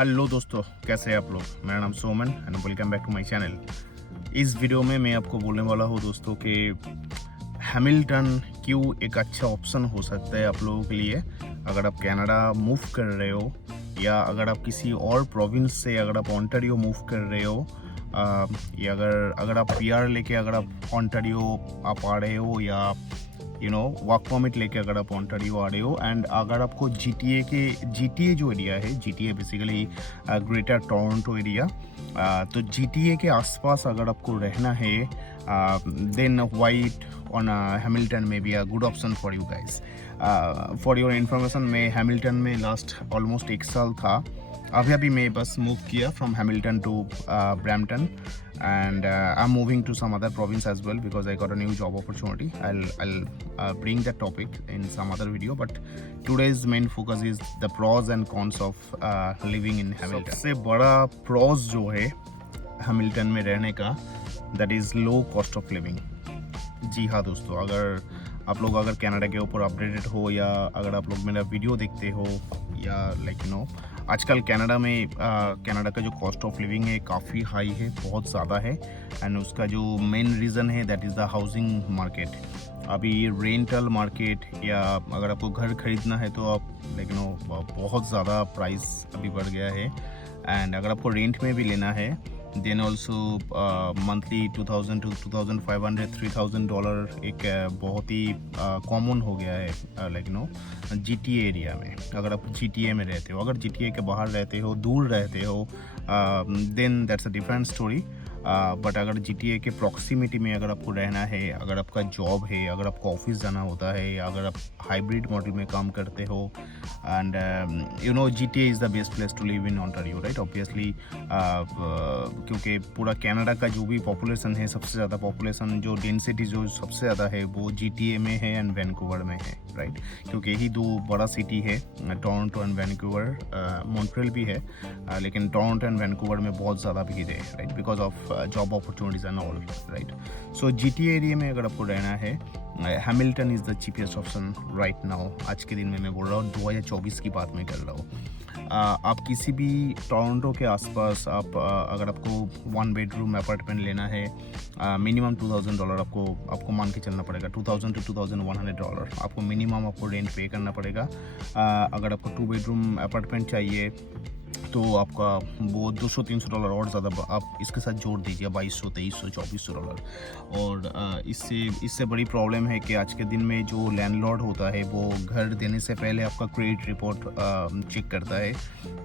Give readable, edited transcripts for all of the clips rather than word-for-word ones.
Hello दोस्तों, कैसे हैं आप लोग। मेरा नाम Soman and welcome back to my channel. इस वीडियो में मैं आपको बोलने वाला हूँ दोस्तों कि हैमिल्टन क्यों एक अच्छा ऑप्शन हो सकता है आप लोगों के लिए अगर आप कनाडा मूव कर रहे हो, या अगर आप किसी और प्रोविंस से अगर आप ओंटारियो मूव कर रहे हो, या अगर आप पीआर लेके अगर आप ओंटारियो आप आ रहे हो, या वर्क परमिट लेके अगर आप ओंटारियो आ रहे हो, एंड अगर आपको जीटीए जो एरिया है, GTA basically Greater Toronto Area, तो जीटीए के आसपास अगर आपको रहना है, देन वाइट ऑन हैमिल्टन में be a good option for you guys. For your information, मैं हैमिल्टन में लास्ट ऑलमोस्ट 1 साल था। अभी मैं बस मूव किया from Hamilton to Brampton, and I'm moving to some other province as well because I got a new job opportunity. I'll bring that topic in some other video, but today's main focus is the pros and cons of living in Hamilton. सबसे बड़ा pros जो है Hamilton में रहने का, that is low cost of living. जी हाँ दोस्तों, अगर आप लोग कनाडा के ऊपर अपडेटेड हो, या अगर आप लोग मेरा वीडियो देखते हो, या आजकल कनाडा में कनाडा का जो कॉस्ट ऑफ लिविंग है काफ़ी हाई है, बहुत ज़्यादा है। एंड उसका जो मेन रीज़न है that is the housing market. अभी रेंटल मार्केट, या अगर आपको घर खरीदना है तो आप बहुत ज़्यादा प्राइस अभी बढ़ गया है। एंड अगर आपको रेंट में भी लेना है, देन ऑल्सो मंथली 2000 to 2500 $3000 एक बहुत ही कॉमन हो गया है जीटीए एरिया में। अगर आप जीटीए में रहते हो, अगर जीटीए के बाहर रहते हो, दूर रहते हो, then that's a different story. But अगर जीटीए के प्रॉक्सिमिटी में अगर आपको रहना है, अगर आपका जॉब है, अगर आपको ऑफिस जाना होता है, या अगर आप हाइब्रिड मॉडल में काम करते हो, and GTA is the best place to live in Ontario, right. Obviously क्योंकि पूरा कनाडा का जो भी पॉपुलेशन है, सबसे ज़्यादा पॉपुलेशन जो डेंसिटी जो सबसे ज़्यादा है वो जीटीए में है एंड वैंकूवर में है, राइट। क्योंकि यही दो बड़ा सिटी है, टोरंटो एंड वैंकूवर। मॉन्ट्रियल भी है, लेकिन टोरंटो एंड वैंकूवर में बहुत ज़्यादा भीड़ है, right, because of job opportunities and all, right. So GTA area में अगर आपको रहना है, Hamilton is the cheapest option right now. आज के दिन में मैं बोल रहा हूँ, 2024 की बात मैं कर रहा हूँ। आप किसी भी टोरंटो के आसपास अगर आपको 1 बेडरूम अपार्टमेंट लेना है, मिनिमम $2000 आपको मान के चलना पड़ेगा। $2000 to $2100 आपको मिनिमम आपको रेंट पे करना पड़ेगा। अगर आपको 2 बेडरूम अपार्टमेंट चाहिए तो आपका वो $200-300 और ज़्यादा आप इसके साथ जोड़ दीजिए, $2200, $2300, $2400। और इससे बड़ी प्रॉब्लम है कि आज के दिन में जो लैंडलॉर्ड होता है वो घर देने से पहले आपका क्रेडिट रिपोर्ट चेक करता है।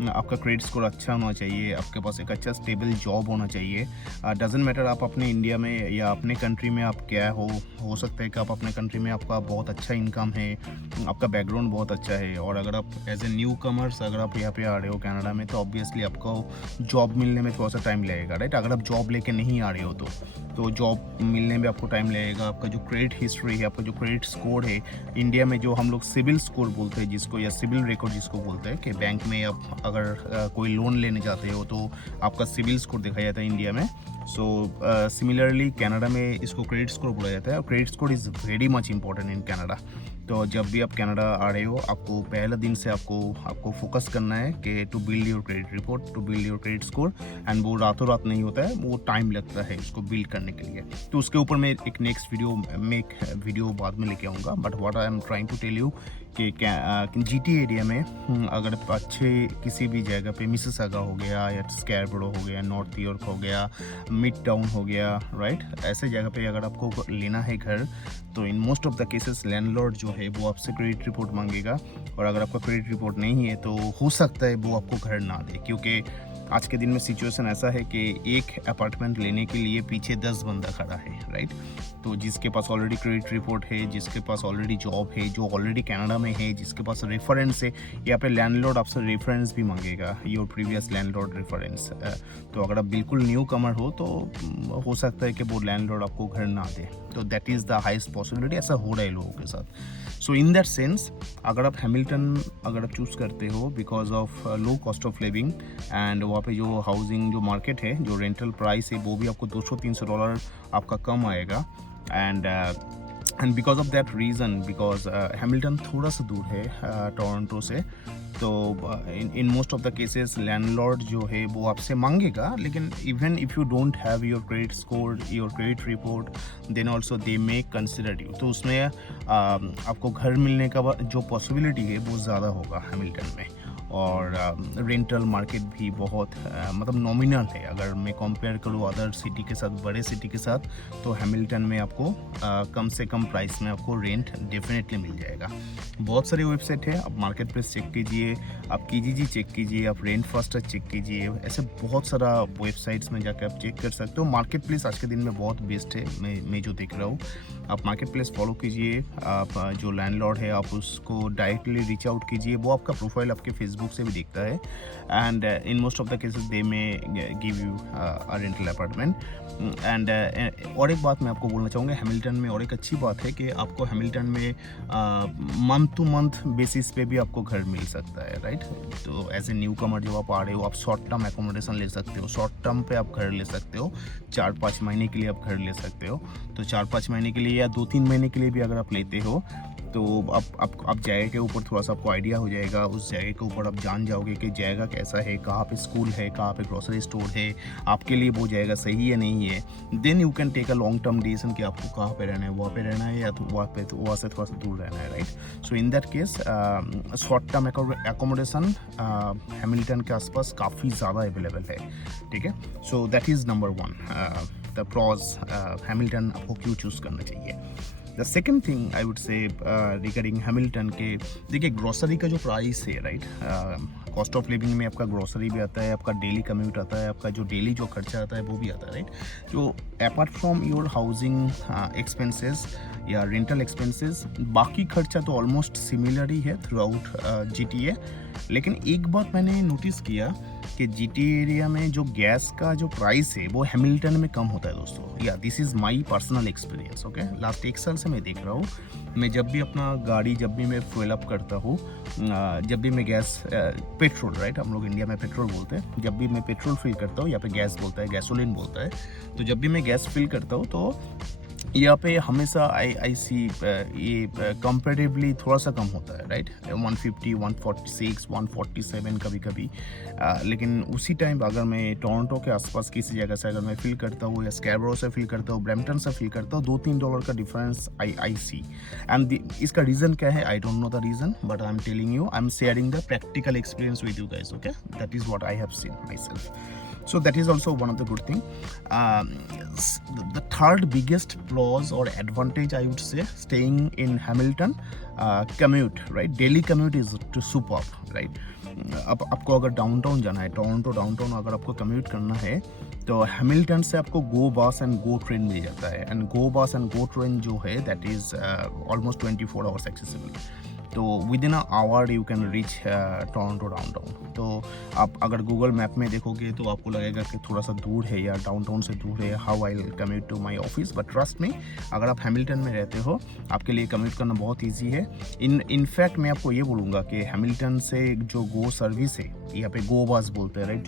आपका क्रेडिट स्कोर अच्छा होना चाहिए, आपके पास एक अच्छा स्टेबल जॉब होना चाहिए। डजेंट मैटर आप अपने इंडिया में या अपने कंट्री में आप क्या हो सकता है कि आप अपने कंट्री में आपका बहुत अच्छा इनकम है, आपका बैकग्राउंड बहुत अच्छा है, और अगर आप एज ए न्यू कमर्स अगर आप यहाँ पे आ रहे हो कनाडा में, तो ऑब्वियसली आपको जॉब मिलने में थोड़ा सा टाइम लगेगा, राइट। अगर आप जॉब लेके नहीं आ रहे हो तो जॉब मिलने में आपको टाइम लगेगा। आपका जो क्रेडिट हिस्ट्री है, आपका जो क्रेडिट स्कोर है, इंडिया में जो हम लोग सिविल स्कोर बोलते हैं जिसको, या सिविल रिकॉर्ड जिसको बोलते हैं, कि बैंक में आप अगर कोई लोन लेने जाते हो तो आपका सिविल स्कोर देखा जाता है इंडिया में। सो सिमिलरली कनाडा में इसको क्रेडिट स्कोर बोला जाता है, और credit score is very much important in Canada. तो जब भी आप कनाडा आ रहे हो, आपको पहले दिन से आपको फोकस करना है कि to build your credit report, to build your credit score. And वो रातों रात नहीं होता है, वो टाइम लगता है इसको बिल्ड करने के लिए। तो उसके ऊपर मैं एक नेक्स्ट वीडियो बाद में लेके आऊँगा। But what I am trying to tell you कि जीटी एरिया में अगर अच्छे किसी भी जगह पे, मिसिसागा हो गया, या स्कैरबरो हो गया, नॉर्थ यॉर्क हो गया, मिड टाउन हो गया, राइट, ऐसे जगह पे अगर आपको लेना है घर, तो in most of the cases landlord जो है वो आपसे क्रेडिट रिपोर्ट मांगेगा। और अगर आपका क्रेडिट रिपोर्ट नहीं है तो हो सकता है वो आपको घर ना दे, क्योंकि आज के दिन में सिचुएशन ऐसा है कि एक अपार्टमेंट लेने के लिए पीछे 10 बंदा खड़ा है, राइट। तो जिसके पास ऑलरेडी क्रेडिट रिपोर्ट है, जिसके पास ऑलरेडी जॉब है, जो ऑलरेडी कनाडा में है, जिसके पास रेफरेंस है, या पे लैंडलॉर्ड आपसे रेफरेंस भी मांगेगा, योर प्रीवियस लैंडलॉर्ड रेफरेंस। तो अगर आप बिल्कुल न्यू कमर हो तो हो सकता है कि वो लैंडलॉर्ड आपको घर ना दे। तो that is the highest possibility, ऐसा हो रहा है लोगों के साथ। सो इन दैट सेंस अगर आप हैमिल्टन अगर आप चूज़ करते हो because of low cost of living, and वहाँ पे जो हाउसिंग जो मार्केट है, जो रेंटल प्राइस है, वो भी आपको $200-300 आपका कम आएगा। And because of that reason, because Hamilton थोड़ा सा दूर है टोरंटो से, तो in most of the cases landlord जो है वो आपसे मांगेगा, लेकिन even if you don't have your credit score, your credit report, then also they may consider you. तो उसमें आपको घर मिलने का जो पॉसिबिलिटी है वो ज़्यादा होगा हैमिल्टन में। और रेंटल मार्केट भी बहुत मतलब नॉमिनल है। अगर मैं कंपेयर करूँ अदर सिटी के साथ, बड़े सिटी के साथ, तो हैमिल्टन में आपको कम से कम प्राइस में आपको रेंट डेफिनेटली मिल जाएगा। बहुत सारी वेबसाइट है, आप मार्केट प्लेस चेक कीजिए, आप कीजीजी चेक कीजिए, आप रेंट फास्टर चेक कीजिए, ऐसे बहुत सारा वेबसाइट्स में जाकर आप चेक कर सकते हो। मार्केट प्लेस आज के दिन में बहुत बेस्ट है, मैं जो देख रहा हूँ। आप मार्केट प्लेस फॉलो कीजिए, आप जो लैंडलॉर्ड है आप उसको डायरेक्टली रीच आउट कीजिए, वो आपका प्रोफाइल आपके फेसबुक से भी दिखता है। And in most of the cases they may give you a rental apartment. And और एक बात मैं आपको बोलना चाहूँगा हैमिल्टन में, और एक अच्छी बात है कि आपको हैमिल्टन में मंथ टू मंथ बेसिस पे भी आपको घर मिल सकता है, राइट। तो एज ए न्यू कमर जब आप आ रहे हो, आप शॉर्ट टर्म एकोमोडेशन ले सकते हो, शॉर्ट टर्म पे आप घर ले सकते हो, 4-5 महीने के लिए आप घर ले सकते हो। तो 4-5 महीने के लिए या 2-3 महीने के लिए भी अगर आप लेते हो, तो आप जगह के ऊपर थोड़ा सा आपको आइडिया हो जाएगा, उस जगह के ऊपर आप जान जाओगे कि जगह कैसा है, कहाँ पे स्कूल है, कहाँ पे ग्रोसरी स्टोर है, आपके लिए वो जगह सही है नहीं है। Then you can take a long term decision कि आपको कहाँ पे रहना है, वहाँ पे रहना है या तो वहाँ से थोड़ा सा दूर रहना है, right. So in that case short term accommodation Hamilton के आसपास काफ़ी ज़्यादा अवेलेबल है, ठीक है। So that is number 1 the pros Hamilton आपको क्यों चूज़ करना चाहिए। The second thing I would से रिगार्डिंग हैमिल्टन के, देखिए ग्रोसरी का जो प्राइस है, राइट, कॉस्ट ऑफ लिविंग में आपका ग्रोसरी भी आता है, आपका डेली कम्यूट आता है, आपका जो डेली जो खर्चा आता है वो भी आता है, राइट। तो apart from your housing expenses या रेंटल एक्सपेंसेस, बाकी खर्चा तो ऑलमोस्ट सिमिलर ही है थ्रू आउट GTA। लेकिन एक बात मैंने नोटिस किया कि GTA एरिया में जो गैस का जो प्राइस है वो हैमिल्टन में कम होता है दोस्तों। या this is my personal experience, okay. Last 1 साल से मैं देख रहा हूँ, मैं जब भी अपना गाड़ी जब भी मैं फिल अप करता हूँ, जब भी मैं गैस पेट्रोल, राइट, हम लोग इंडिया में पेट्रोल बोलते हैं, जब भी मैं पेट्रोल फिल करता हूँ, यहाँ पे गैस बोलता है, गैसोलीन बोलता है। तो जब भी मैं गैस फिल करता हूँ तो यहाँ पे हमेशा आई सी ये कंपेरेटिवली थोड़ा सा कम होता है, राइट। 150, 146, 147 कभी कभी। लेकिन उसी टाइम अगर मैं टोरंटो के आसपास किसी जगह से अगर मैं फिल करता हूँ, या स्कैब्रो से फिल करता हूँ, ब्रैम्पटन से फिल करता हूँ, $2-3 का डिफरेंस आई सी। एंड इसका रीज़न क्या है, आई don't know the reason, but I am telling you, I am sharing the practical experience with you guys, okay. That is what I have seen my self. So that is also one of the good thing. The third biggest plus or advantage I would say staying in Hamilton, commute, right? Daily commute is to superb, right? अब आपको अगर downtown जाना है, Toronto downtown अगर आपको commute करना है, तो हैमिल्टन से आपको गो बस एंड गो ट्रेन मिल जाता है। एंड गो बस एंड गो ट्रेन जो है that is almost 24 hours accessible. तो within a hour you can reach Toronto downtown. तो आप अगर गूगल मैप में देखोगे तो आपको लगेगा कि थोड़ा सा दूर है या डाउनटाउन से दूर है, how I will commute to my office. But trust me, अगर आप हैमिल्टन में रहते हो आपके लिए कम्यूट करना बहुत ईजी है। इनफैक्ट मैं आपको ये बोलूँगा कि हैमिल्टन से जो गो सर्विस है, यहाँ पे गो बस बोलते हैं, राइट,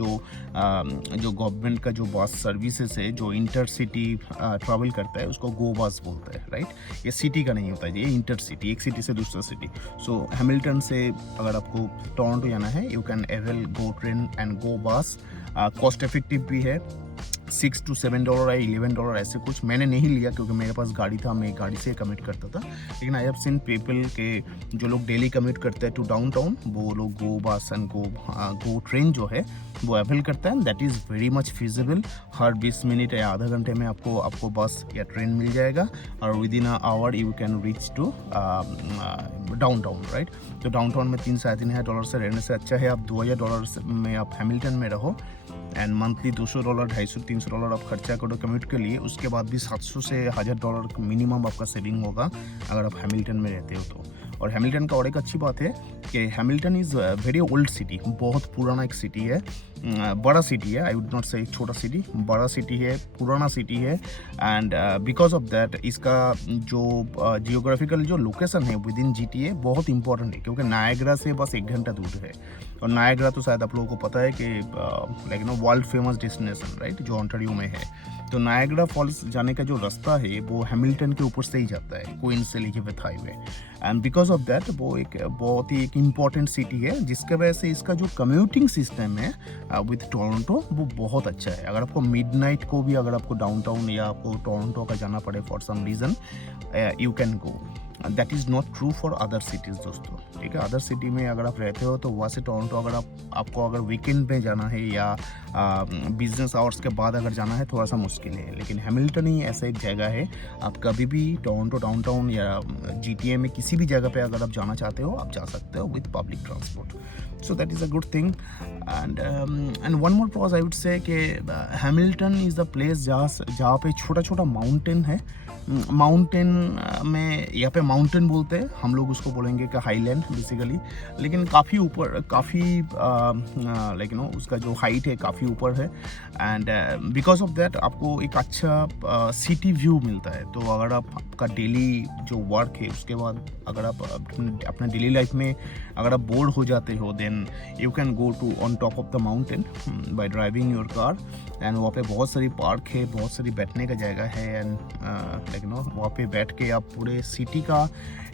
जो गवर्नमेंट का जो बस सर्विसेज है जो इंटर सिटी ट्रैवल करता है उसको गो बस बोलते हैं, राइट। ये सिटी का नहीं होता है, ये इंटर सिटी, एक सिटी से दूसरा सिटी। सो हैमिल्टन से अगर आपको टोरंटो जाना है, you can avail GO train and GO bus. Cost effective भी है, $6 to $7 या $11 ऐसे कुछ। मैंने नहीं लिया क्योंकि मेरे पास गाड़ी था, मैं गाड़ी से कम्यूट करता था। लेकिन आई हैव सीन पीपल के जो लोग डेली कम्यूट करते हैं टू डाउनटाउन, वो लोग गो बस एंड गो ट्रेन जो है वो अवेल करता है। That is very much feasible. Her 20 minute या आधा घंटे में आपको बस या ट्रेन मिल जाएगा, और within a hour you can reach to downtown, right. तो डाउनटाउन में $3-3.5 से रहने से अच्छा है आप $2000 में आप हैमिल्टन में रहो, एंड मंथली $200, $250, $300 आप खर्चा करो कम्यूट के लिए। उसके बाद भी $700 से $1000 मिनिमम आपका सेविंग होगा अगर आप हैमिल्टन में रहते हो तो। और हैमिल्टन का और एक अच्छी बात है कि Hamilton is very old city, बहुत पुराना एक सिटी है, बड़ा सिटी है। आई वुड नॉट से छोटा सिटी, बड़ा सिटी है, पुराना सिटी है। एंड बिकॉज ऑफ दैट इसका जो जियोग्राफिकल जो लोकेशन है विद इन GTA बहुत इंपॉर्टेंट है, क्योंकि नायग्रा से बस 1 घंटा दूर है। और नायग्रा तो शायद आप लोगों को पता है कि like know world famous destination, right, जो ओंटारियो में है। तो नायग्रा फॉल्स जाने का जो रास्ता है वो हैमिल्टन के ऊपर से ही जाता है, क्वींस से Elizabeth highway. And because because of that वो एक बहुत ही एक इम्पॉर्टेंट सिटी है, जिसके वजह से इसका जो कम्यूटिंग सिस्टम है विथ टोरंटो वो बहुत अच्छा है। अगर आपको मिडनाइट को भी अगर आपको डाउनटाउन या आपको टोरंटो का जाना पड़े for some reason, you can go. That is not true for other cities दोस्तों, ठीक है। अदर सिटी में अगर आप रहते हो तो वहाँ से टोरंटो अगर आपको अगर वीकेंड में जाना है या बिजनेस आवर्स के बाद अगर जाना है थोड़ा सा मुश्किल है। लेकिन हैमिल्टन ही ऐसा एक जगह है, आप कभी भी टोरंटो डाउनटाउन या GTA में किसी भी जगह पे अगर आप जाना चाहते हो आप जा सकते हो with public transport. So that is a good thing. And one more pros I would से कि हैमिल्टन इज़ द प्लेस जहाँ पे छोटा छोटा माउंटेन है। माउंटेन में यहाँ पे माउंटेन बोलते हैं, हम लोग उसको बोलेंगे कि हाईलैंड बेसिकली, लेकिन काफ़ी ऊपर, काफ़ी लाइक उसका जो हाइट है काफ़ी ऊपर है। एंड बिकॉज ऑफ दैट आपको एक अच्छा सिटी व्यू मिलता है। तो अगर आपका डेली जो वर्क है उसके बाद अगर आप अपना डेली लाइफ में अगर आप बोर्ड हो जाते हो, then you can go to on top of the mountain by driving your car. And वहाँ पे बहुत सारी पार्क है, बहुत सारी बैठने का जगह है। एंड वहाँ पे बैठ के आप पूरे सिटी का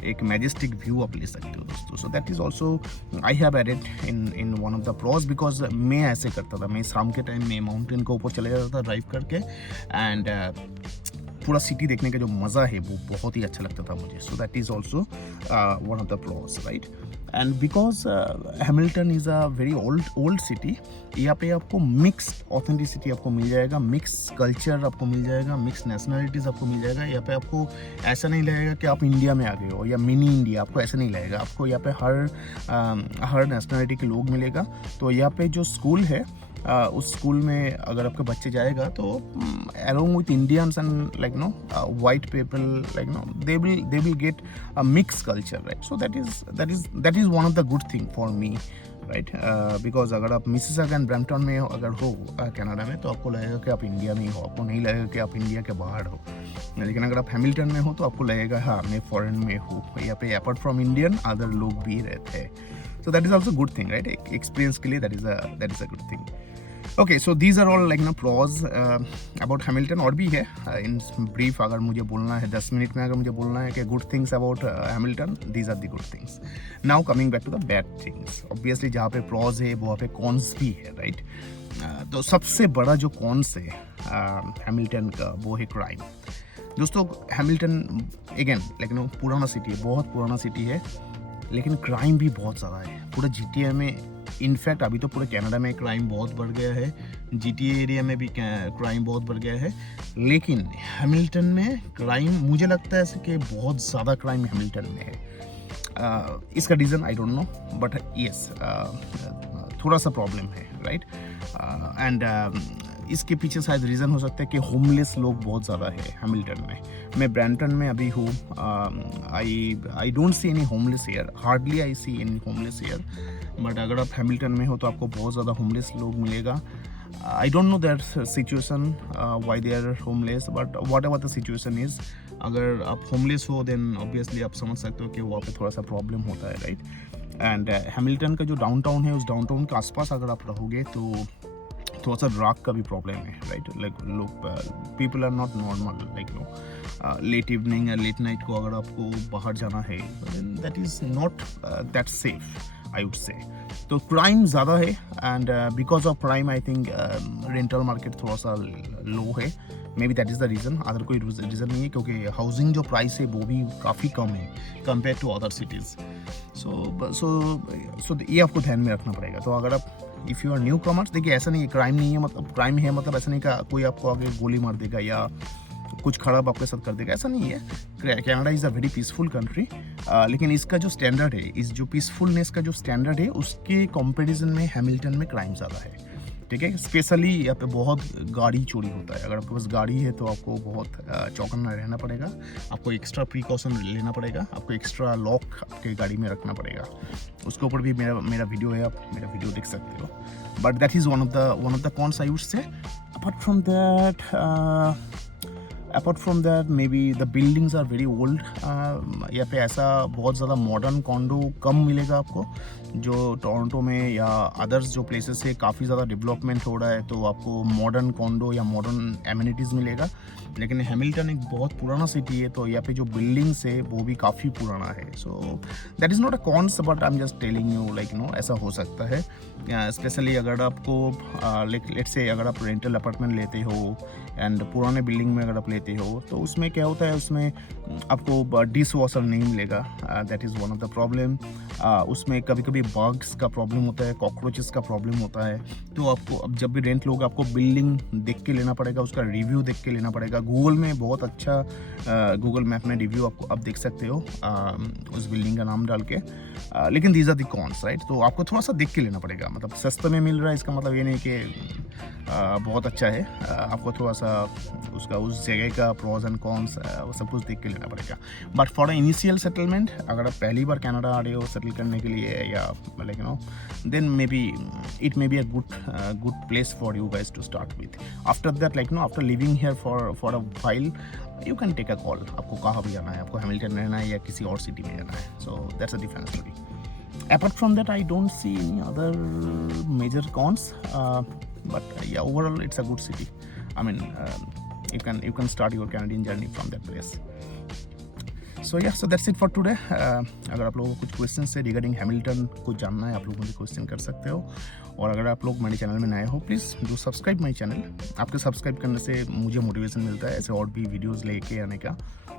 एक मैजेस्टिक व्यू आप ले सकते हो दोस्तों। So that is also I have added in one of the pros, because मैं ऐसे करता था। मैं शाम के टाइम में माउंटेन के ऊपर चले जाता था ड्राइव करके, एंड पूरा सिटी देखने का जो मज़ा है वो बहुत ही अच्छा लगता था मुझे। सो that is also one of the pros, right. And because Hamilton is a very old city, यहाँ पे आपको मिक्स ऑथेंटिसिटी आपको मिल जाएगा, मिक्स कल्चर आपको मिल जाएगा, मिक्स नेशनलिटीज़ आपको मिल जाएगा। यहाँ पे आपको ऐसा नहीं लगेगा कि आप इंडिया में आ गए हो या मिनी इंडिया, आपको ऐसा नहीं लगेगा। आपको यहाँ पे हर नेशनलिटी के लोग मिलेगा। तो यहाँ पे जो स्कूल है उस स्कूल में अगर आपके बच्चे जाएगा तो along with Indians and white people, they will get a mixed culture, right? So that is one of the good thing for me, right? Because अगर आप मिसिसागा एंड ब्रैम्पटन में अगर हो कनाडा में तो आपको लगेगा कि आप इंडिया में ही हो, आपको नहीं लगेगा कि आप इंडिया के बाहर हो। लेकिन अगर आप हैमिल्टन में हो तो आपको लगेगा हाँ मैं फॉरेन में हूँ, यहाँ पे अपार्ट फ्रॉम इंडियन अदर लोग भी रहते हैं। So that is also good thing, right? Experience के लिए that is a good thing. Okay, so these are all pros about Hamilton। और भी है in brief, अगर मुझे बोलना है 10 मिनट में, अगर मुझे बोलना है कि good things about Hamilton, these are the good things. Now coming back to the bad things, obviously जहाँ पे pros है वहाँ पे cons भी है, right? तो सबसे बड़ा जो cons है हैमिल्टन का वो है crime। दोस्तों हैमिल्टन अगेन पुराना सिटी है, बहुत पुराना सिटी है, लेकिन क्राइम भी बहुत ज़्यादा है पूरा GTA में। इनफैक्ट अभी तो पूरे कनाडा में क्राइम बहुत बढ़ गया है, GTA एरिया में भी क्राइम बहुत बढ़ गया है, लेकिन हैमिल्टन में क्राइम मुझे लगता है कि बहुत ज़्यादा क्राइम हैमिल्टन में है। इसका reason I don't no, but yes थोड़ा सा प्रॉब्लम है, राइट। एंड इसके पीछे शायद रीज़न हो सकता है कि होमलेस लोग बहुत ज़्यादा है हैमिल्टन में। मैं ब्रैम्पटन में अभी हूँ, I don't see any homeless here, hardly I see any homeless here. But अगर आप हैमिल्टन में हो तो आपको बहुत ज़्यादा होमलेस लोग मिलेगा। I don't know that situation why they are homeless, but whatever the situation is, अगर आप होमलेस हो देन ऑब्वियसली आप समझ सकते हो कि वहाँ पे थोड़ा सा प्रॉब्लम होता है, राइट। एंड हैमिल्टन का जो डाउनटाउन है उस डाउनटाउन के आसपास अगर आप रहोगे तो थोड़ा सा ड्रग का भी प्रॉब्लम है, राइट। लोग people are not normal, late evening या लेट नाइट को अगर आपको बाहर जाना है that is not that safe I would say. तो क्राइम ज़्यादा है, and because of crime I think rental market थोड़ा सा लो है। Maybe that is the reason, other कोई रीज़न नहीं है, क्योंकि हाउसिंग जो प्राइस है वो भी काफ़ी कम है compare to other cities. So ये आपको ध्यान में रखना पड़ेगा। तो अगर आप if you are newcomers, देखिए ऐसा नहीं है क्राइम नहीं है मतलब क्राइम है मतलब ऐसा नहीं कि कोई आपको आगे गोली मार देगा या कुछ खराब आपके साथ कर देगा, ऐसा नहीं है। Canada is a very peaceful country, लेकिन इसका जो स्टैंडर्ड है, इस जो पीसफुलनेस का जो स्टैंडर्ड है उसके कंपैरिजन में हैमिल्टन में क्राइम ज़्यादा है, ठीक है। स्पेशली यहाँ पे बहुत गाड़ी चोरी होता है। अगर आपके पास गाड़ी है तो आपको बहुत चौकन्ना रहना पड़ेगा, आपको एक्स्ट्रा प्रिकॉशन लेना पड़ेगा, आपको एक्स्ट्रा लॉक आपके गाड़ी में रखना पड़ेगा। उसके ऊपर भी मेरा वीडियो है, आप मेरा वीडियो देख सकते हो। But that is one of the cons I would say. Apart from that apart from that maybe the buildings are very old. यहाँ पे ऐसा बहुत ज़्यादा मॉडर्न कॉन्डो कम मिलेगा आपको, जो टोरंटो में या अदर्स जो प्लेसेस है काफ़ी ज़्यादा डेवलपमेंट हो रहा है तो आपको मॉडर्न कॉन्डो या मॉडर्न एमिनिटीज़ मिलेगा। लेकिन हैमिल्टन एक बहुत पुराना सिटी है तो यहाँ पे जो बिल्डिंग्स है वो भी काफ़ी पुराना है। So that is not a cons but I am just telling you like know ऐसा हो सकता है। स्पेशली अगर आपको लेट्स से अगर आप रेंटल अपार्टमेंट लेते हो एंड पुराने बिल्डिंग में अगर आप लेते हो तो उसमें क्या होता है, उसमें आपको डिश वॉशर नहीं मिलेगा। That is one of the problem. उसमें कभी कभी बग्स का प्रॉब्लम होता है, कॉकरोचेस का प्रॉब्लम होता है। तो आपको अब जब भी रेंट लोगे आपको बिल्डिंग देख के लेना पड़ेगा, उसका रिव्यू देख के लेना पड़ेगा। गूगल में बहुत अच्छा गूगल मैप में रिव्यू आपको आप देख सकते हो उस बिल्डिंग का नाम डाल के। लेकिन these are the cons right, तो आपको थोड़ा सा देख के लेना पड़ेगा। मतलब सस्ते में मिल रहा है इसका मतलब ये नहीं कि बहुत अच्छा है। आपको थोड़ा सा उसका उस जगह का प्रोज एंड कॉन्स वो सब कुछ देख के लेना पड़ेगा। But for a initial settlement अगर आप पहली बार कनाडा आ रहे हो सेटल करने के लिए या like you know then maybe it may be a good place for you guys to start with. After that like know after living here for a while you can take a call, आपको कहाँ भी जाना है, आपको Hamilton रहना है या किसी और सिटी में जाना है। So that's a different story. Apart from that, I don't see any other major cons. But yeah, overall, it's a good city. I mean, you can start your Canadian journey from that place. So yeah, so that's it for today. अगर आप लोगों को कुछ question है regarding Hamilton को जानना है आप लोग मुझे क्वेश्चन कर सकते हो। और अगर आप लोग मेरे चैनल में नए हो please do subscribe my channel. आपके सब्सक्राइब करने से मुझे मोटिवेशन मिलता है ऐसे और भी वीडियोज़ लेके आने का,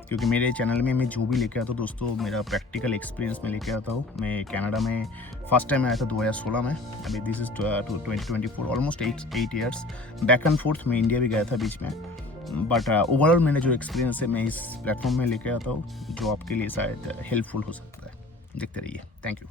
क्योंकि मेरे चैनल में मैं जो भी लेके आता हूँ दोस्तों मेरा प्रैक्टिकल एक्सपीरियंस में लेके आता हूँ। मैं कनाडा में फर्स्ट टाइम आया था 2016 में, अभी this is 2024, almost 8 years back and fourth. मैं इंडिया भी गया था बीच में, बट ओवरऑल मैंने जो एक्सपीरियंस है मैं इस प्लेटफॉर्म में लेके आता हूँ जो आपके लिए शायद हेल्पफुल हो सकता है। देखते रहिए, थैंक यू।